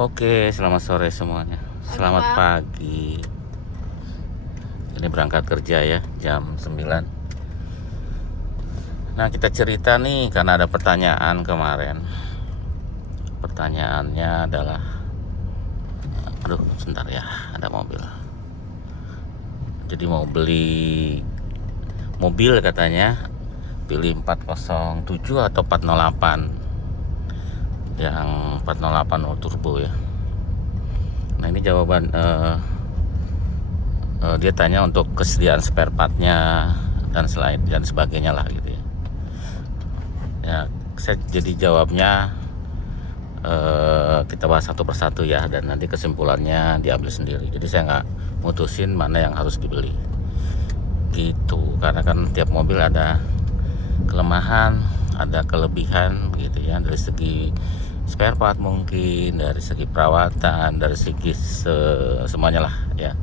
Oke, selamat sore semuanya. Selamat Pak. pagi. Ini berangkat kerja ya, jam 9. Nah, kita cerita nih karena ada pertanyaan kemarin. Pertanyaannya adalah, aduh, sebentar ya, ada mobil. Jadi mau beli mobil katanya, pilih 407 atau 408. Yang 408 turbo ya. Nah, ini jawaban dia tanya untuk kesediaan spare partnya dan selain dan sebagainya lah gitu ya. Ya, saya jadi jawabnya kita bahas satu persatu ya, dan nanti kesimpulannya diambil sendiri. Jadi saya nggak mutusin mana yang harus dibeli gitu, karena kan tiap mobil ada kelemahan, ada kelebihan gitu ya, dari segi spare part mungkin, dari segi perawatan, dari segi semuanya lah ya.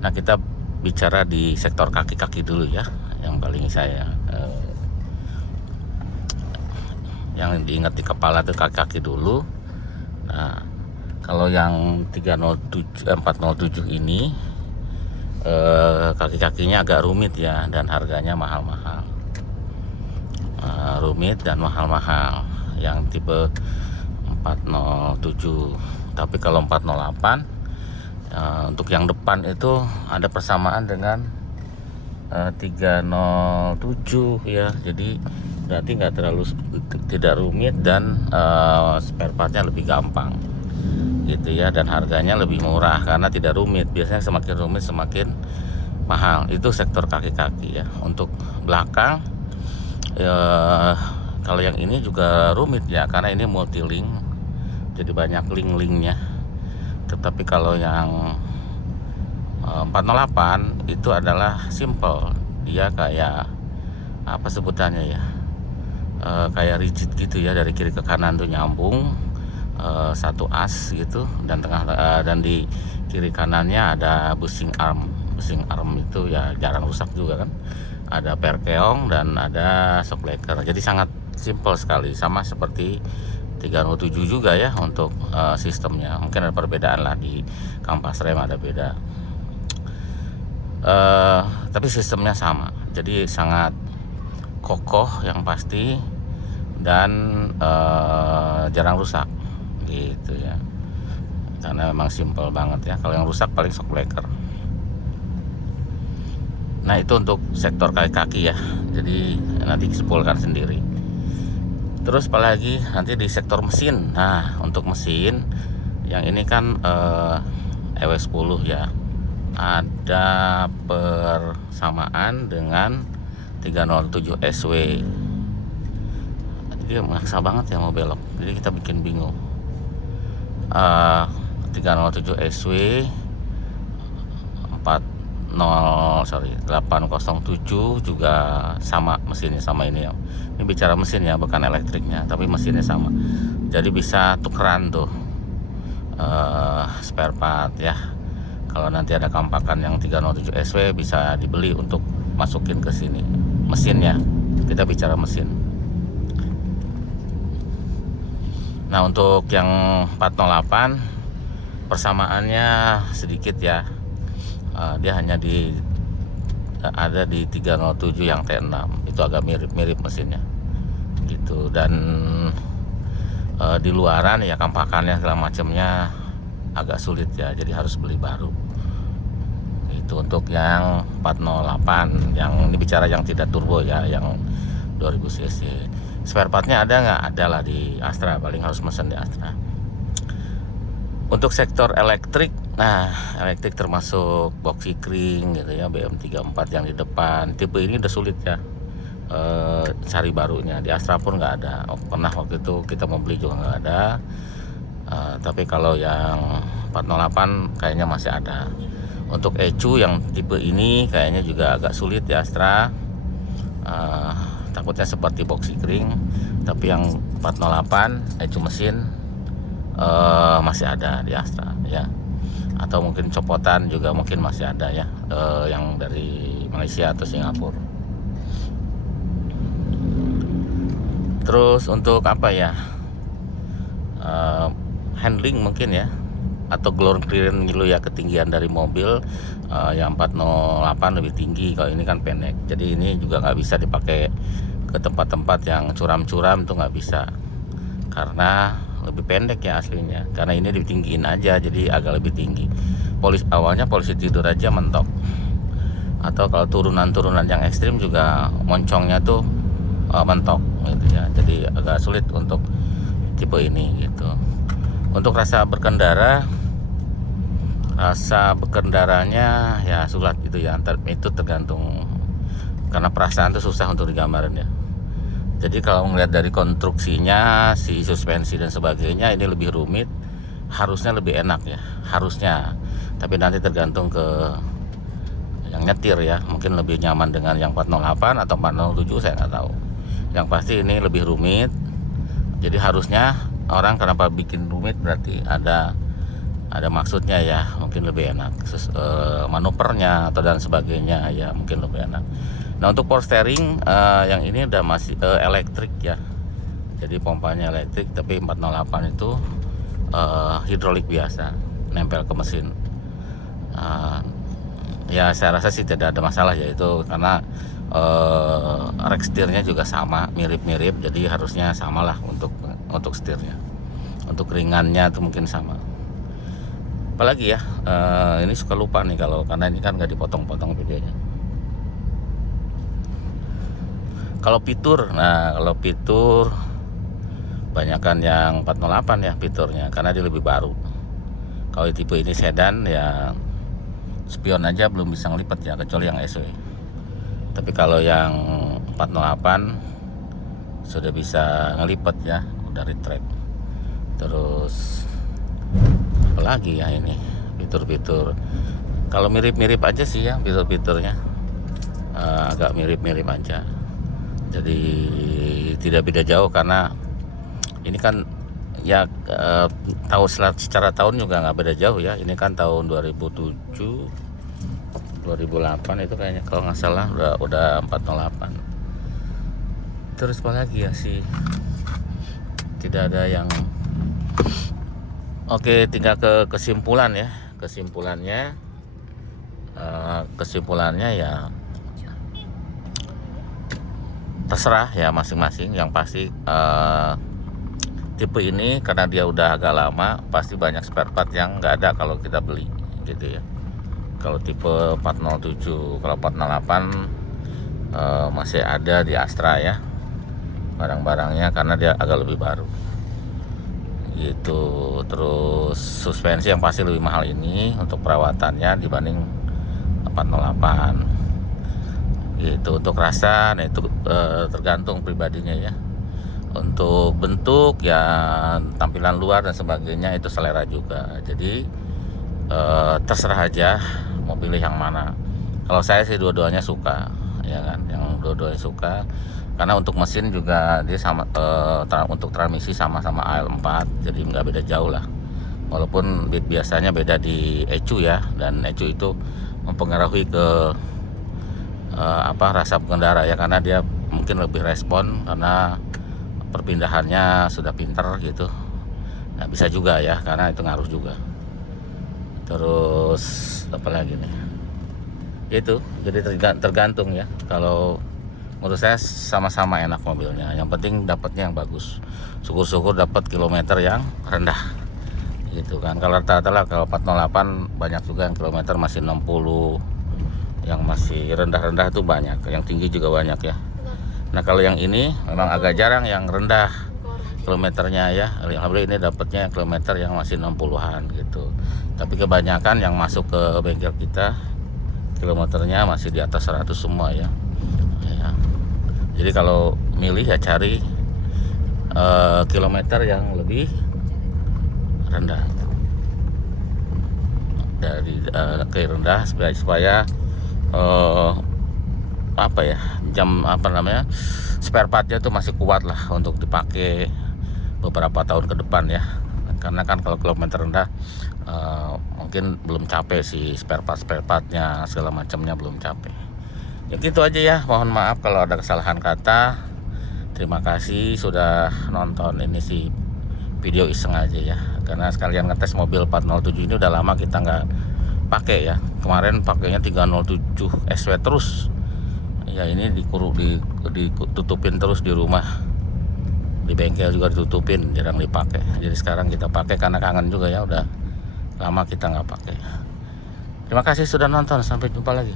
Nah, kita bicara di sektor kaki-kaki dulu ya, yang paling saya yang diingat di kepala tuh kaki-kaki dulu. Nah, kalau yang 407 ini kaki-kakinya agak rumit ya, dan harganya mahal-mahal. Rumit dan mahal-mahal yang tipe 407. Tapi kalau 408 untuk yang depan itu ada persamaan dengan 307 ya. Jadi berarti nggak terlalu tidak rumit, dan spare partnya lebih gampang gitu ya, dan harganya lebih murah karena tidak rumit. Biasanya semakin rumit semakin mahal. Itu sektor kaki-kaki ya. Untuk belakang kalau yang ini juga rumit ya, karena ini multi link, jadi banyak link-linknya. Tetapi kalau yang 408 itu adalah simple, dia kayak apa sebutannya ya, kayak rigid gitu ya, dari kiri ke kanan tuh nyambung, satu as gitu, dan dan di kiri kanannya ada bushing arm itu ya jarang rusak juga kan, ada perkeong dan ada shock breaker. Jadi sangat simple sekali, sama seperti 307 juga ya untuk sistemnya. Mungkin ada perbedaan lah, di kampas rem ada beda, tapi sistemnya sama. Jadi sangat kokoh yang pasti, dan jarang rusak gitu ya, karena memang simple banget ya. Kalau yang rusak paling shock breaker. Nah, itu untuk sektor kaki-kaki ya, jadi nanti disimpulkan sendiri. Terus apalagi nanti di sektor mesin. Nah, untuk mesin yang ini kan EW10 ya, ada persamaan dengan 307 SW. Dia maksa banget ya mau belok, jadi kita bikin bingung. 307 SW 807 juga sama mesinnya, sama ini ya. Ini bicara mesin ya, bukan elektriknya, tapi mesinnya sama. Jadi bisa tukeran tuh spare part ya. Kalau nanti ada kampakan yang 307 SW bisa dibeli untuk masukin ke sini mesinnya. Kita bicara mesin. Nah, untuk yang 408 persamaannya sedikit ya. Dia hanya ada di 307 yang T6, itu agak mirip-mirip mesinnya gitu. Dan di luaran ya kampakannya segala macamnya agak sulit ya, jadi harus beli baru. Itu untuk yang 408, yang ini bicara yang tidak turbo ya, yang 2000 cc. Spare partnya ada nggak? Ada lah di Astra, paling harus mesen di Astra. Untuk sektor elektrik, nah elektrik termasuk boxy kring gitu ya, BM34 yang di depan. Tipe ini udah sulit ya cari barunya. Di Astra pun nggak ada. Pernah waktu itu kita mau beli juga nggak ada. Tapi kalau yang 408 kayaknya masih ada. Untuk ECU yang tipe ini kayaknya juga agak sulit di Astra. Takutnya seperti boxy kring. Tapi yang 408 ECU mesin masih ada di Astra ya, atau mungkin copotan juga mungkin masih ada ya, yang dari Malaysia atau Singapura. Terus untuk apa ya, handling mungkin ya, atau ground clearance gitu ya, ketinggian dari mobil. Yang 408 lebih tinggi, kalau ini kan pendek, jadi ini juga nggak bisa dipakai ke tempat-tempat yang curam-curam, tuh nggak bisa karena lebih pendek ya aslinya. Karena ini ditinggiin aja, jadi agak lebih tinggi. Awalnya polisi tidur aja mentok, atau kalau turunan-turunan yang ekstrim juga moncongnya tuh mentok gitu ya. Jadi agak sulit untuk tipe ini gitu. Untuk rasa berkendaranya ya sulit gitu ya, itu tergantung, karena perasaan tuh susah untuk digambarin ya. Jadi kalau melihat dari konstruksinya, si suspensi dan sebagainya, ini lebih rumit, harusnya lebih enak ya, harusnya. Tapi nanti tergantung ke yang nyetir ya, mungkin lebih nyaman dengan yang 408 atau 407, saya nggak tahu. Yang pasti ini lebih rumit. Jadi harusnya orang kenapa bikin rumit, berarti ada maksudnya ya, mungkin lebih enak manuvernya atau dan sebagainya ya, mungkin lebih enak. Nah, untuk power steering yang ini udah masih elektrik ya, jadi pompanya elektrik, tapi 408 itu hidrolik biasa, nempel ke mesin. Ya saya rasa sih tidak ada masalah ya itu, karena rek setirnya juga sama, mirip-mirip, jadi harusnya samalah untuk setirnya. Untuk ringannya itu mungkin sama. Apalagi ya, ini suka lupa nih karena ini kan nggak dipotong-potong videonya. Kalau fitur banyakan yang 408 ya fiturnya, karena dia lebih baru. Kalau tipe ini sedan ya, spion aja belum bisa ngelipet ya, kecuali yang SW. Tapi kalau yang 408 sudah bisa ngelipet ya, udah retract. Terus apalagi ya, ini fitur-fitur kalau mirip-mirip aja sih ya, fitur-fiturnya agak mirip-mirip aja, jadi tidak beda jauh. Karena ini kan ya tahu secara tahun juga nggak beda jauh ya. Ini kan tahun 2007 2008 itu kayaknya, kalau nggak salah udah 408. Terus apalagi ya sih, tidak ada yang. Oke, tinggal ke kesimpulan ya. Kesimpulannya ya terserah ya masing-masing. Yang pasti tipe ini karena dia udah agak lama, pasti banyak spare part yang nggak ada kalau kita beli gitu ya. Kalau tipe 407, kalau 408 masih ada di Astra ya barang-barangnya, karena dia agak lebih baru gitu. Terus suspensi yang pasti lebih mahal ini untuk perawatannya dibanding 408 gitu. Untuk rasa, nah itu tergantung pribadinya ya. Untuk bentuk ya, tampilan luar dan sebagainya itu selera juga. Jadi terserah aja mau pilih yang mana. Kalau saya sih dua-duanya suka ya kan, yang dua-duanya suka. Karena untuk mesin juga dia sama, untuk transmisi sama-sama AL4, jadi nggak beda jauh lah. Walaupun biasanya beda di ECU ya, dan ECU itu mempengaruhi ke rasa pengendara ya, karena dia mungkin lebih respon karena perpindahannya sudah pinter gitu. Nah, bisa juga ya, karena itu ngaruh juga. Terus apa lagi nih? Itu jadi tergantung ya. Kalau menurut saya sama-sama enak mobilnya, yang penting dapatnya yang bagus. Syukur-syukur dapat kilometer yang rendah gitu kan. Kalau rata-rata lah, kalau 408 banyak juga yang kilometer masih 60, yang masih rendah-rendah itu banyak, yang tinggi juga banyak ya. Nah, kalau yang ini memang agak jarang yang rendah kilometernya ya. Alhamdulillah ini dapatnya kilometer yang masih 60-an gitu. Tapi kebanyakan yang masuk ke bengkel kita kilometernya masih di atas 100 semua ya. Jadi kalau milih ya cari kilometer yang lebih rendah dari rendah, supaya spare partnya itu masih kuat lah untuk dipakai beberapa tahun ke depan ya. Karena kan kalau kilometer rendah mungkin belum capek sih, spare partnya segala macamnya belum capek. Ya gitu aja ya, mohon maaf kalau ada kesalahan kata. Terima kasih sudah nonton ini sih video iseng aja ya, karena sekalian ngetes mobil 407 ini udah lama kita nggak pakai ya. Kemarin pakainya 307 SW terus ya, ini ditutupin terus di rumah, di bengkel juga ditutupin, jarang dipakai. Jadi sekarang kita pakai karena kangen juga ya, udah lama kita nggak pakai. Terima kasih sudah nonton, sampai jumpa lagi.